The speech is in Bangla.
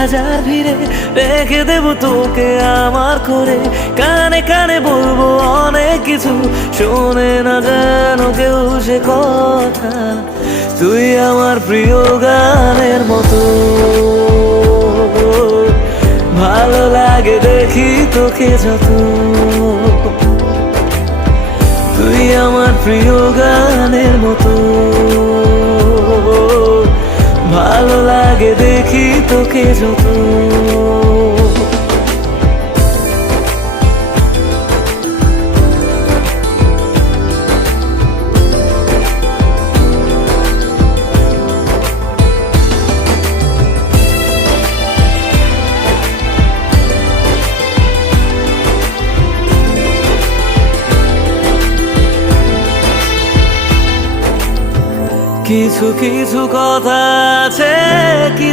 হাজার ভিড়ে রেখে দেব তোকে আমার করে। কানে কানে বলবো অনেক কিছু, শোনে না যেন কেউ সে কথা। তুই আমার প্রিয় গানের মতো, ভালো লাগে দেখি তোকে যত। তুই আমার প্রিয় গানের মতো, ভালো লাগে দেখি তোকে যত। কিছু কিছু কথা আছে